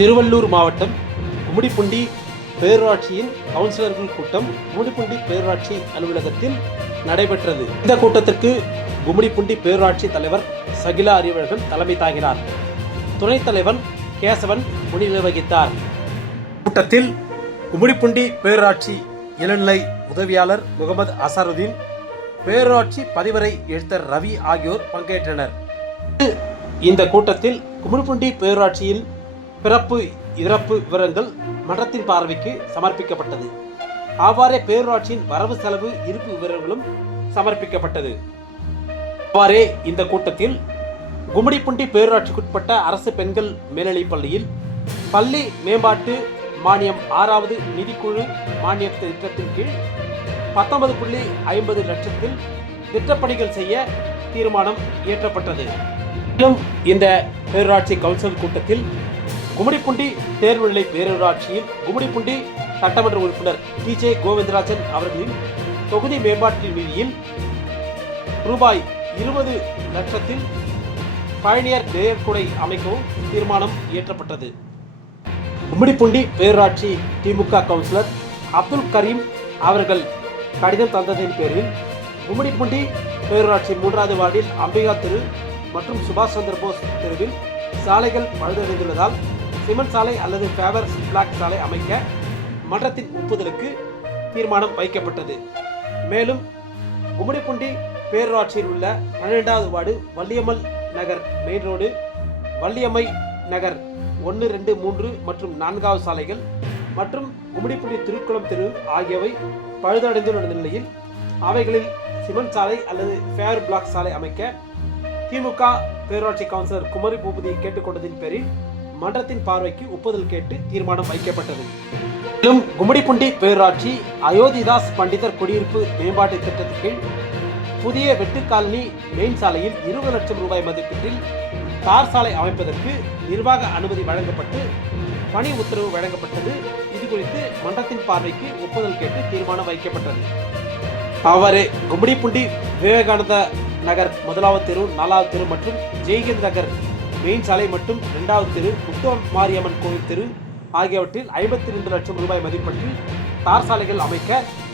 திருவள்ளூர் மாவட்டம் கும்மிடிப்பூண்டி பேரூராட்சியின் கவுன்சிலர்கள் கூட்டம் கும்மிடிப்பூண்டி பேரூராட்சி அலுவலகத்தில் நடைபெற்றது. இந்த கூட்டத்திற்கு கும்மிடிப்பூண்டி பேரூராட்சி தலைவர் சகிலா அறிவழகன் தலைமை தாங்கினார். துணைத் தலைவன் கேசவன் முன்னிலை வகித்தார். கூட்டத்தில் கும்மிடிப்பூண்டி பேரூராட்சி இளநிலை உதவியாளர் முகமது அசாருதீன் பேரூராட்சி பதிவரை எழுத்தர் ரவி ஆகியோர் பங்கேற்றனர். இந்த கூட்டத்தில் கும்மிடிப்பூண்டி பேரூராட்சியில் பிறப்பு இறப்பு விவரங்கள் மன்றத்தின் பார்வைக்கு சமர்ப்பிக்கப்பட்டது. அவ்வாறே பேரூராட்சியின் வரவு செலவு இருப்பு விவரங்களும் சமர்ப்பிக்கப்பட்டது. அவ்வாறே இந்த கூட்டத்தில் கும்மிடிப்பூண்டி பேரூராட்சிக்குட்பட்ட அரசு பெண்கள் மேல்நிலைப் பள்ளியில் பள்ளி மேம்பாட்டு மானியம் ஆறாவது நிதிக்குழு மானிய திட்டத்தின் கீழ் பத்தொன்பது புள்ளி ஐம்பது லட்சத்தில் திட்டப்பணிகள் செய்ய தீர்மானம் இயற்றப்பட்டது. மேலும் இந்த பேரூராட்சி கவுன்சில் கூட்டத்தில் கும்மிடிப்பூண்டி தேர்வுநிலை பேரூராட்சியில். கும்மிடிப்பூண்டி சட்டமன்ற உறுப்பினர் டி ஜே கோவிந்தராஜன் அவர்களின் தொகுதி மேம்பாட்டு நிதியில் ரூபாய் இருபது லட்சத்தில் பயணியர் நேர்குடை அமைக்கவும் தீர்மானம் இயற்றப்பட்டது. கும்மிடிப்பூண்டி பேரூராட்சி திமுக கவுன்சிலர் அப்துல் கரீம் அவர்கள் கடிதம் தந்ததின் பேரில் கும்மிடிப்பூண்டி பேரூராட்சி மூன்றாவது வார்டில் அம்பிகா தெரு மற்றும் சுபாஷ் சந்திர போஸ் தெருவில் சாலைகள் பழுதடைந்துள்ளதால் சிமெண்ட் சாலை அல்லது ஃபேவர் பிளாக் சாலை அமைக்க மன்றத்தின் ஒப்புதலுக்கு தீர்மானம் வைக்கப்பட்டது. மேலும் கும்மிடிப்பூண்டி பேரூராட்சியில் உள்ள பன்னிரெண்டாவது ward Valliammal Nagar main road Valliammai Nagar ஒன்று ரெண்டு மூன்று மற்றும் நான்காவது சாலைகள் மற்றும் கும்மிடிப்பூண்டி திருக்குளம் தெரு ஆகியவை பழுதடைந்துள்ள நிலையில் அவைகளில் சிமெண்ட் சாலை அல்லது ஃபேர் பிளாக் சாலை அமைக்க திமுக பேரூராட்சி கவுன்சிலர் குமரி பூபதி கேட்டுக்கொண்டதின் பேரில் மன்றத்தின் பார்வைக்கு ஒப்புதல் கேட்டு தீர்மானம் வைக்கப்பட்டது. மேலும் கும்மிடிப்பூண்டி பேரூராட்சி அயோத்திதாஸ் பண்டிதர் குடியிருப்பு மேம்பாட்டு திட்டத்தின் கீழ் புதிய வெட்டுக்காலனி மெயின் சாலையில் இருபது லட்சம் ரூபாய் மதிப்பீட்டில் தார் சாலை அமைப்பதற்கு நிர்வாக அனுமதி வழங்கப்பட்டு பணி உத்தரவு வழங்கப்பட்டது. இது குறித்து மன்றத்தின் பார்வைக்கு ஒப்புதல் கேட்டு தீர்மானம் வைக்கப்பட்டது. அவ்வாறு கும்மிடிப்பூண்டி விவேகானந்த நகர் முதலாவது தெரு நாலாவது தெரு மற்றும் ஜெய்ஹிந்த் நகர் மெயின் சாலை மற்றும் இரண்டாவது தெரு முத்துவ மாரியம்மன் கோவில் தெரு ஆகியவற்றில் ஐம்பத்தி ரெண்டு லட்சம் ரூபாய் மதிப்பீட்டில் தார் சாலைகள் அமைக்க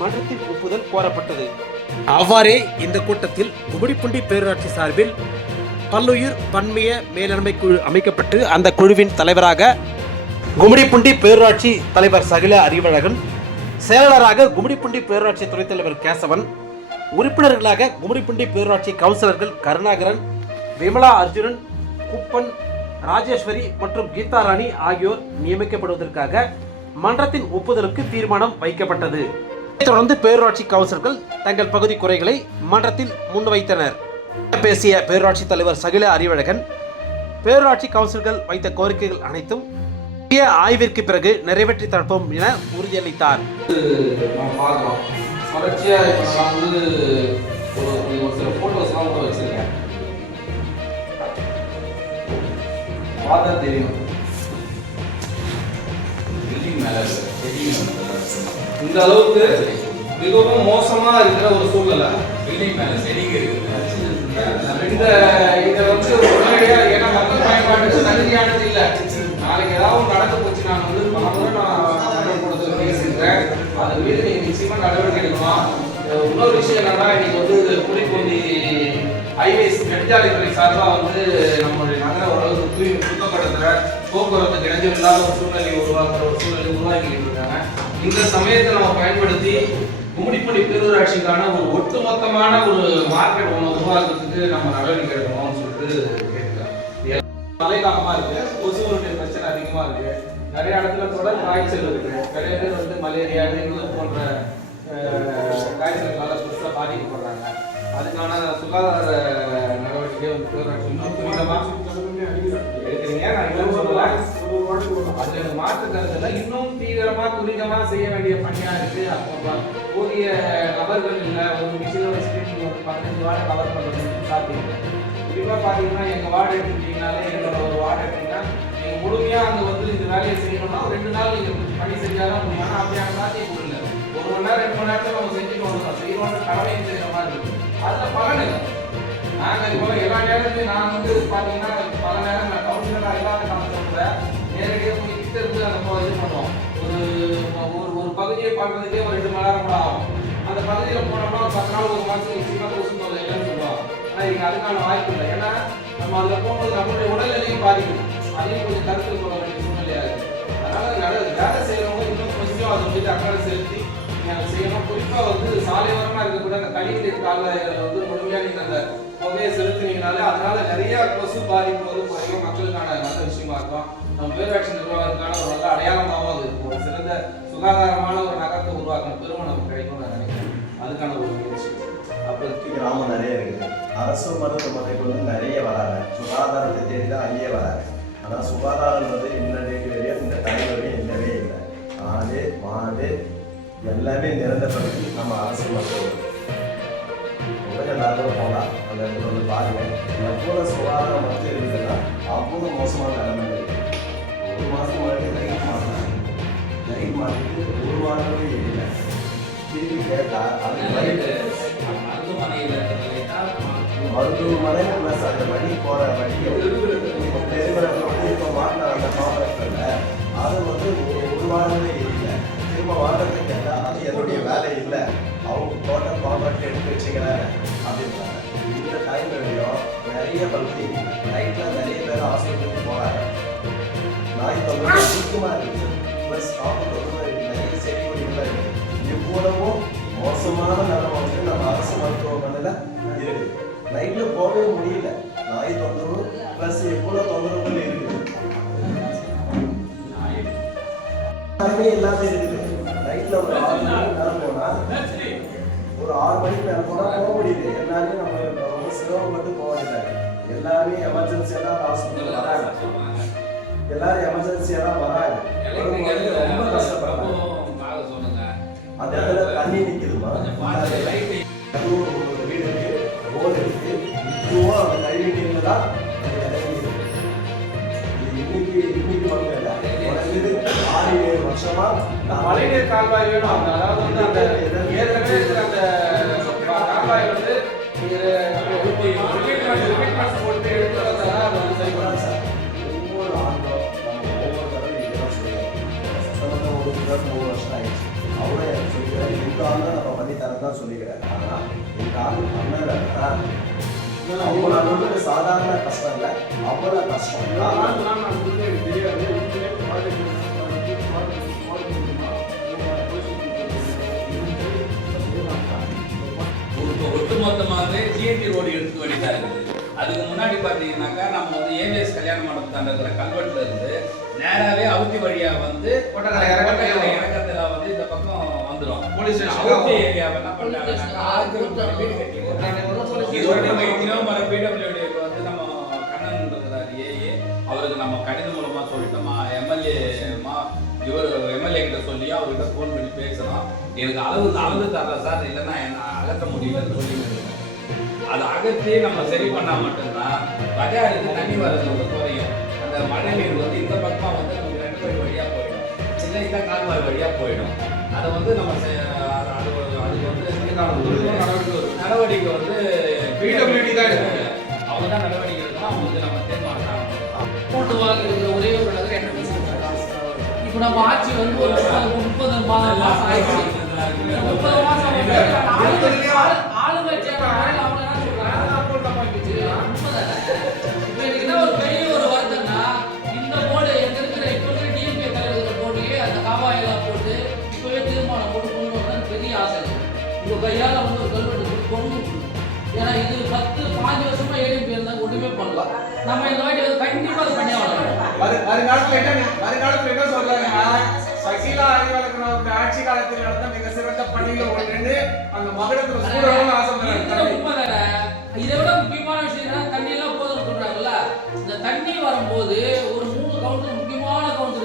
மன்றத்தின் ஒப்புதல் கோரப்பட்டது. அவ்வாறே இந்த கூட்டத்தில் கும்மிடிப்பூண்டி பேரூராட்சி சார்பில் பல்லுயிர் பன்மைய மேலாண்மை குழு அமைக்கப்பட்டு அந்த குழுவின் தலைவராக கும்மிடிப்புண்டி பேரூராட்சி தலைவர் சகில அறிவழகன் செயலாளராக கும்மிடிப்புண்டி பேரூராட்சி துணைத் தலைவர் கேசவன் உறுப்பினர்களாக கும்மிடிப்புண்டி பேரூராட்சி கவுன்சிலர்கள் கருணாகரன் விமலா அர்ஜுனன் குப்பன் ராஜேஸ்வரி மற்றும் கீதா ராணி ஆகியோர் நியமிக்கப்படுவதற்காக மன்றத்தின் ஒப்புதலுக்கு தீர்மானம் வைக்கப்பட்டது. தொடர்ந்து பேரூராட்சி கவுன்சிலர்கள் தங்கள் பகுதி குறைகளை மன்றத்தில் முன்வைத்தனர். பேசிய பேரூராட்சி தலைவர் சகில அறிவழகன் பேரூராட்சி கவுன்சிலர்கள் வைத்த கோரிக்கைகள் அனைத்தும் உரிய ஆய்விற்கு பிறகு நிறைவேற்றி தரப்போம் என உறுதியளித்தார். தொடர்ச்சியாக இப்போ நான் வந்து ஒரு சில ஃபோட்டோஸ்லாம் கூட வச்சுருக்கேன். பார்த்தா தெரியும். பில்டிங் மேலே இந்த அளவுக்கு மிகவும் மோசமா இருக்கிற ஒரு சூழ்நிலை. பில்டிங் மேலே செடிங்க இருக்குது. இந்த இதை வந்து உடனடியாக ஏன்னா மக்கள் பயன்பாட்டுக்கு தகுதியானது இல்லை. நாளைக்கு ஏதாவது நடந்து போச்சு நான் வந்து பலமுறை நான் கொடுத்து பேசுகிறேன் அது மீது நீங்க நிச்சயமா நடவடிக்கை எடுக்கலாம். இன்னொரு விஷயம் என்னன்னா இன்னைக்கு வந்து குறிப்பொந்தி ஹைவேஸ் நெடுஞ்சாலைத்துறை சார்பாக வந்து நம்மளுடைய நகர ஓரளவுக்கு தூய்மை சுத்தப்படுத்துகிற போக்குவரத்து கிடைஞ்சு இல்லாத ஒரு சூழ்நிலை உருவாக்குற ஒரு சூழ்நிலை உருவாக்கிட்டு இருக்காங்க. இந்த சமயத்தை நம்ம பயன்படுத்தி கும்மிடிப்பள்ளி பேரூராட்சிக்கான ஒரு ஒட்டுமொத்தமான ஒரு மார்க்கெட் ஒன்று உருவாக்குறதுக்கு நம்ம நடவடிக்கை எடுக்கணும்னு சொல்லிட்டு கேட்டுக்கிறேன் மழை காலமா இருக்கு. கொசுவனுடைய பிரச்சனை அதிகமாக இருக்கு. நிறைய இடத்துல தொடர் காய்ச்சல் இருக்கு. நிறைய பேர் வந்து மலேரியா டெங்கு போன்ற காய்ச்சல் காய்ச்சல்களால பெருசாக பாதிக்கப்படுறாங்க. அதுக்கான சுகாதார நடவடிக்கை இன்னும் எடுக்கிறீங்க. நான் இல்லைன்னு சொல்லல. அதுல மாற்று கருத்துல இன்னும் தீவிரமா துரிதமா செய்ய வேண்டிய பணியா இருக்கு. அப்போ போதிய நபர்கள் இல்ல ஒரு மிஷினை வச்சுட்டு ஒரு பதினஞ்சு வார்டு கவர் பண்றது சாத்தியம் குறிப்பாக குறிப்பா பாத்தீங்கன்னா எங்க வார்டு எடுத்துக்கிட்டீங்கனாலே எங்களோட ஒரு வார்டு எடுத்தீங்கன்னா நீங்க முழுமையா அங்க வந்து இந்த வேலையை செய்யணும்னா ஒரு ரெண்டு நாள் நீங்க பணி செஞ்சாலும் முடியும். ஆனா அப்படியான சாத்தியம் இல்லை ஒரு மணி நேரம் ரெண்டு மணி நேரத்தில் நம்ம செஞ்சுட்டு வந்துடும் செய்யணும்னு கடமையும் செய்யற மாதிரி இருக்கும் அதில் பலன் நாங்கள் இப்போ எல்லா நேரத்துலையும் நான் வந்து பார்த்தீங்கன்னா பல நேரம் நான் கவுன்சிலரா இல்லாத காலத்துல நேரடியாக போய் கிட்ட இருந்து அந்த ப- இது பண்ணுவோம். ஒரு ஒரு ஒரு பகுதியை பார்க்கறதுக்கே ஒரு ரெண்டு மணி நேரம் கூட ஆகும். அந்த பகுதியில் போனோம்னா ஒரு பத்து நாள் ஒரு மாதம் நிச்சயமாக கொசு தொல்லை இல்லைன்னு சொல்லுவாங்க ஆனால் இங்கே அதுக்கான வாய்ப்பு இல்லை. ஏன்னா நம்ம அதில் போகும்போது நம்மளுடைய உடல்நிலையும் பாதிக்கும் அதையும் கொஞ்சம் கருத்தில் கொள்ள வேண்டிய சூழ்நிலையாக இருக்குது அதனால நட- வேலை செய்கிறவங்க இன்னும் கொஞ்சம் அதை மீது அக்கறை செலுத்தி நீங்க செய்யணும். குறிப்பாக வந்து சாலையோரமாக இருக்கக்கூடிய அந்த கழிவுநீர் கால்வாய்களில் வந்து முழுமையாக நீங்கள் அந்த புகையை செலுத்தினீங்கனாலே அதனால நிறைய கொசு பாதிப்பு வந்து குறையும் மக்களுக்கான நல்ல விஷயமா இருக்கும். நம்ம பேராட்சி நிர்வாகத்துக்கான ஒரு நல்ல அடையாளமாகவும் அது இருக்கும். ஒரு சிறந்த சுகாதாரமான ஒரு நகரத்தை உருவாக்கணும். பெருமை நமக்கு கிடைக்கும் நான் நினைக்கிறேன். அதுக்கான ஒரு முயற்சி. அப்புறம் கிராமம் நிறைய இருக்குது. அரசு மருத்துவமனைக்கு வந்து நிறைய வராங்க. சுகாதாரத்தை தேடி தான் அங்கேயே வராங்க. ஆனால் சுகாதாரம் வந்து இந்த டேட் வரையும் இந்த தலைவரையும் இல்லவே இல்லை. ஆடு மாடு எல்லாமே நிரந்தரப்படுத்தி நம்ம அரசு உடனே எல்லாரும் போகலாம் அந்த இடத்துல வந்து பாருங்க. எவ்வளோ சுகாதாரம் மட்டும் இருக்குதுன்னா அவ்வளோ மோசமான நிலைமை இருக்கு. ஒரு மாதம் வரைக்கும் லைட் மாறினாங்க லைட் மாறிட்டு ஒரு வாரமே இல்லை. திருப்பி கேட்டா அது லைட் மருத்துவமனை ப்ளஸ் அந்த வழி போகிற வழி கான்ட்ராக்ட் எடுத்து வச்சுக்கிறேன் அப்படின்றாங்க இந்த டைம் நிறைய பல்கி நைட்டில் நிறைய பேர் ஹாஸ்பிட்டலுக்கு போகிறாங்க நாய் தொல்லை சுத்தமாக இருக்குது ப்ளஸ் காப்பு தொல்லை இருக்குது நிறைய செடி கொடிகள் இருக்குது இவ்வளவும் மோசமான நிலைமை வந்து நம்ம அரசு மருத்துவமனையில் இருக்குது நைட்டில் போகவே முடியல. நாய் தொந்தரவு ப்ளஸ் எவ்வளோ தொந்தரவுகள் இருக்குது. எல்லாமே இல்லாம இருக்குது நைட்டில் ஒரு ஆறு ஒரு ஆறு மணிக்கு மேலே போனால் போக முடியுது. எல்லாரையும் நம்ம ரொம்ப சிரமப்பட்டு போக வேண்டியது எல்லாருமே எமர்ஜென்சியாக தான் ஹாஸ்பிட்டல் வராங்க எல்லாரும் எமர்ஜென்சியாக தான் வராங்க ரொம்ப கஷ்டப்படுறாங்க. அந்த இடத்துல தண்ணி நிற்குதுமா வீடு இருக்கு. போர் இருக்கு. இப்பவும் அந்த கழிவு நீர்ல தான் இன்னைக்கு இன்னைக்கு மட்டும் இல்லை. ஆறு ஏழு வருஷமா மழைநீர் கால்வாய் வேணும். அதாவது வந்து அந்த ஏற்கனவே இருக்கிற அந்த தான் சொல்லிக்கிறார். ஆனா இந்த ஆண்டு பண்ணலைன்னா அவங்கள வந்து சாதாரண கஷ்டம் இல்லை. அவ்வளோ கஷ்டம். காரணம் ஒட்டுமொத்தமாகவே ஜிஎன்டி ரோடு எடுக்க வேண்டியதாக இருக்குது. அதுக்கு முன்னாடி பார்த்தீங்கன்னாக்கா நம்ம வந்து ஏவிஎஸ் கல்யாண மண்டபத்தாண்ட இருக்கிற கல்வெட்டுல இருந்து நேராவே அவுத்தி வழியா வந்து கொட்டக்கரை இறக்கத்துல வந்து இந்த பக்கம் போலீஸ் ஸ்டேஷன் அவுத்தி ஏரியாவை என்ன பண்ணாங்கன்னாக்கா ஆட்களுக்கு வீடு கட்டி கொடுத்தாங்க. இதோட நம்ம எத்தனையோ முறை பிடபிள்யூடிக்கு வந்து நம்ம கண்ணன் இருக்கிறார் ஏஏ அவருக்கு நம்ம கடிதம் மூலமா சொல்லிட்டோமா? எம்எல்ஏ மா இவர் எம்எல்ஏ கிட்ட சொல்லி அவர்கிட்ட ஃபோன் பண்ணி பேசுறோம் எனக்கு அளவு அளவு தரல சார். இல்லைன்னா என்ன அகற்ற முடியலன்னு சொல்லி அதை அகற்றி நம்ம சரி பண்ணா மட்டும்தான். பஜாருக்கு தண்ணி வர்றது வந்து குறையும் அந்த மழை நீர் வந்து இந்த பக்கம் வந்து இந்த கால்வாய் வழியா போயிடும். அதை வந்து நம்ம செ- அது அது அதுக்கு வந்து நடவடிக்கை வந்து PWD தான். அவங்க தான் நடவடிக்கை எடுக்கணும். அவங்க வந்து நம்ம தீர்மானம் கூட்டுவாக இருக்கிற ஒரே ஒரு நகரம் என்ன இப்போ நம்ம ஆட்சி வந்து ஒரு முப்பது முப்பது மா- மாசம் ஆயிடுச்சு. முப்பது மாசம் நம்ம இந்த வாட்டி வந்து கண்டிப்பா அது பண்ணி ஆகணும். வரு- வருங்காலத்துல என்ன வருங்காலத்துல என்ன சொல்றாங்கன்னா சசிகலா அறிவாளர் ஆட்சி காலத்தில் நடந்த மிக சிறந்த பணிகள் ஒன்று அந்த மகளிர் சூழலும் உண்மைதானே? இதை விட முக்கியமான விஷயம் தண்ணி எல்லாம் போதும்னு சொல்றாங்கல்ல, இந்த தண்ணி வரும்போது ஒரு மூணு கவுண்டர் முக்கியமான கவுண்டர்